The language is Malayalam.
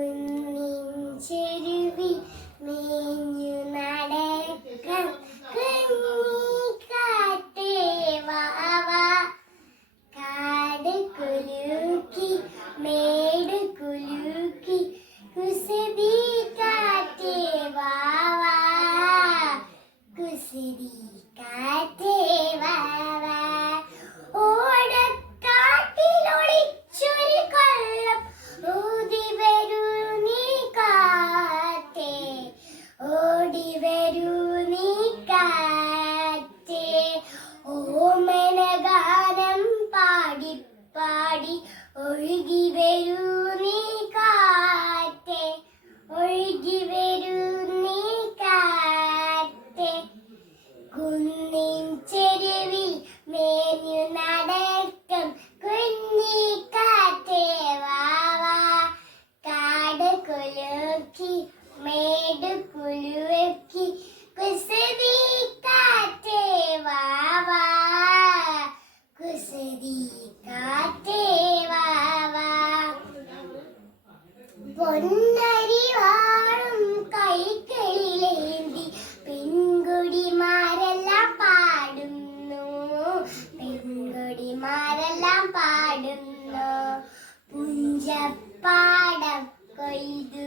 കുന്നിൻ ചെരുവിൽ മേഞ്ഞു നടക്കാം കുഞ്ഞിക്കാറ്റേ വാ വാ. കാട് കുലുക്കി മേട് കുലുക്കി കുസൃതി കാറ്റേ വാ വാ. കുസൃതി കാറ്റേ വാ വാ. ഓടക്കാട്ടിലൊളിച്ചൊരു കള്ളം ഊതി വരൂ നീ കാറ്റേ. ഓടി വരൂ നീ കാറ്റേ. ഓമനഗാനം പാടി പാടി ഒഴുകി വരൂ നീ കാറ്റേ. ഒഴുകി വരൂ നീ കാറ്റേ. കുന്നിൻ ചെരുവിൽ മേഞ്ഞു നടക്കും കുഞ്ഞിക്കാറ്റേ വാ വാ. കാട് കുലുക്കി മേട് കുലുക്കി കുസൃതി കാറ്റേ വാ വാ. കുസൃതി കാറ്റേ വാ വാ. പൊന്നരി വാഴും കൈകളിലേന്തി പെൺകുടിമാരെല്ലാം പാടുന്നു. പെൺകുടിമാരെല്ലാം പാടുന്നു. പുഞ്ചപ്പാടം കൊയ്തു